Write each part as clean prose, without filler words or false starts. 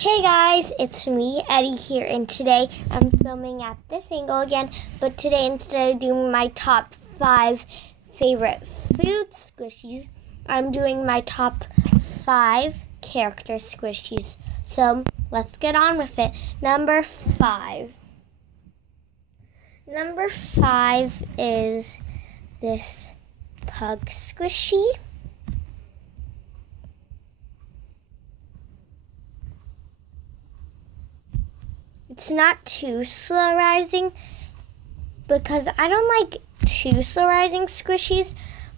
Hey guys, it's me, Eddie here, and today I'm filming at this angle again, but today instead of doing my top 5 favorite food squishies, I'm doing my top 5 character squishies. So, let's get on with it. Number 5. Number 5 is this pug squishy. It's not too slow rising because I don't like too slow rising squishies,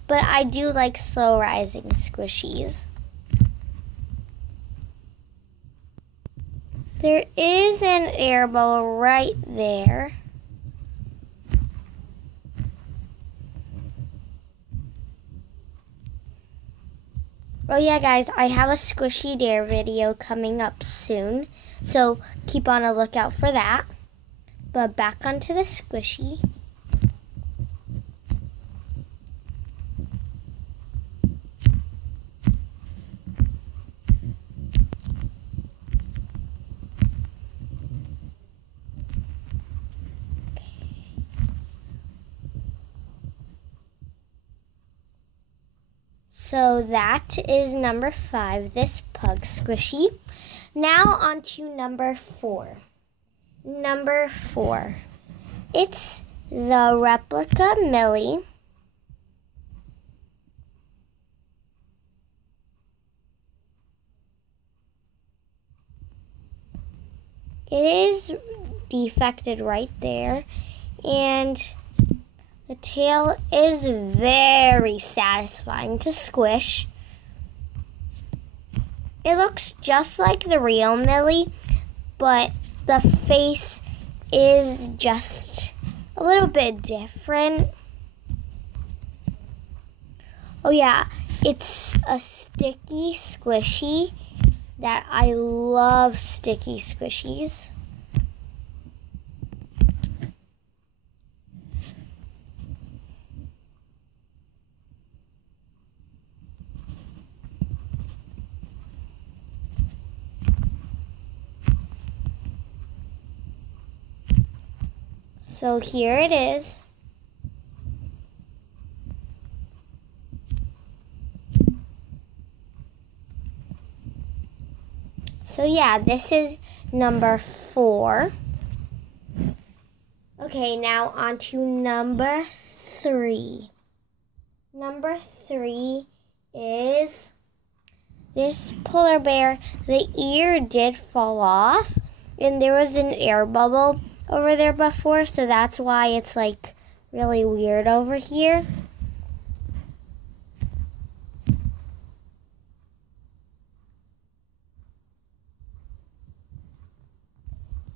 but I do like slow rising squishies. There is an air bubble right there. Oh yeah guys, I have a Squishy Dare video coming up soon, so keep on a lookout for that. But back onto the squishy. So that is number 5, this pug squishy. Now on to number 4. Number 4. It's the replica Millie. It is defected right there, and the tail is very satisfying to squish. It looks just like the real Millie, but the face is just a little bit different. Oh yeah, it's a sticky squishy that I love sticky squishies. So here it is. So yeah, this is number 4. Okay, now on to number 3. Number 3 is this polar bear. The ear did fall off, and there was an air bubble over there before, so that's why it's like really weird over here.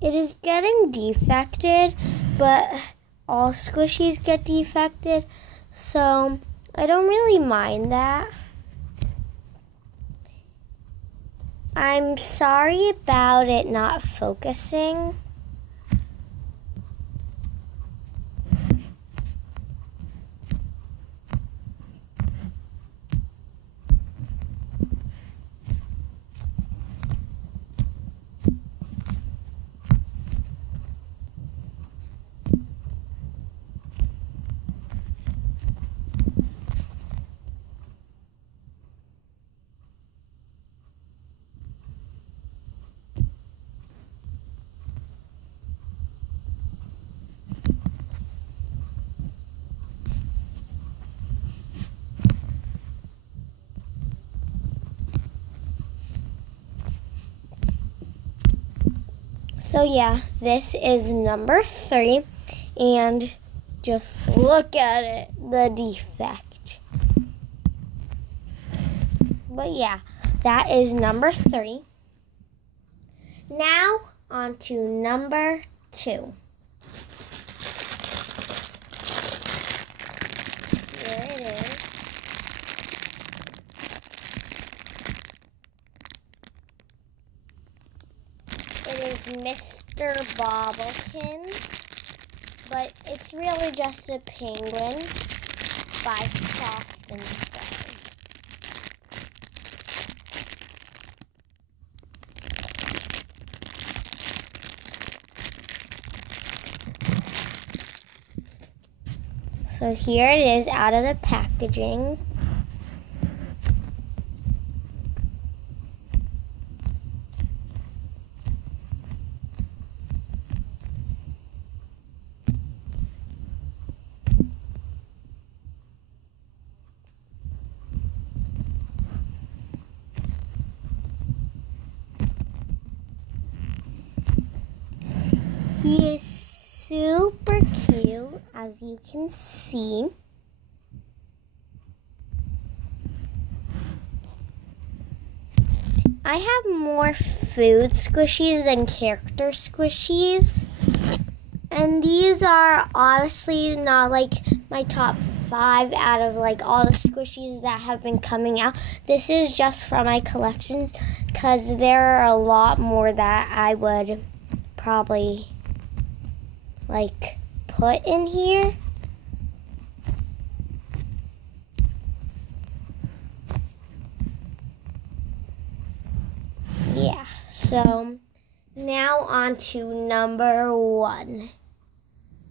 It is getting defected, but all squishies get defected, so I don't really mind that. I'm sorry about it not focusing. So yeah, this is number 3, and just look at it, the defect. But yeah, that is number 3. Now on to number 2. Here it is. It is Mr. Bobblekin, but it's really just a penguin by Soft and Play. So here it is out of the packaging. He is super cute, as you can see. I have more food squishies than character squishies. And these are honestly not like my top 5 out of like all the squishies that have been coming out. This is just from my collection because there are a lot more that I would probably like put in here. Yeah, so now on to number 1.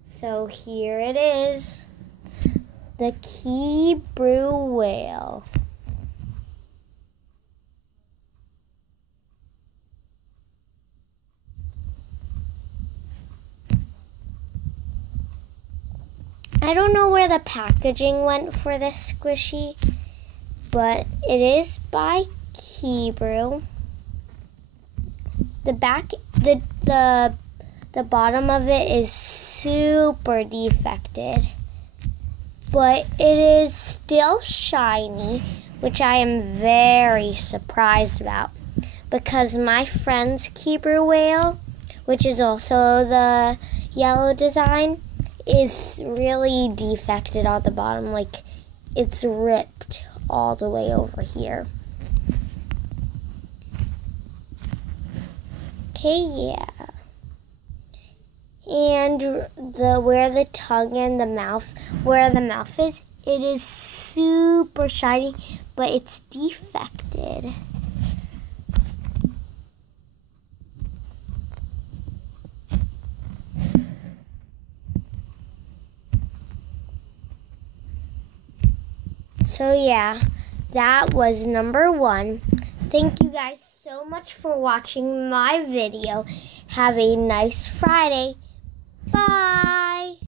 So here it is, the Hebrew whale. I don't know where the packaging went for this squishy, but it is by Hebrew. The back, the bottom of it is super defected, but it is still shiny, which I am very surprised about because my friend's Hebrew whale, which is also the yellow design, is really defected on the bottom, like it's ripped all the way over here. Okay, yeah. And where the tongue and the mouth, where the mouth is, it is super shiny, but it's defected. So yeah, that was number 1. Thank you guys so much for watching my video. Have a nice Friday. Bye.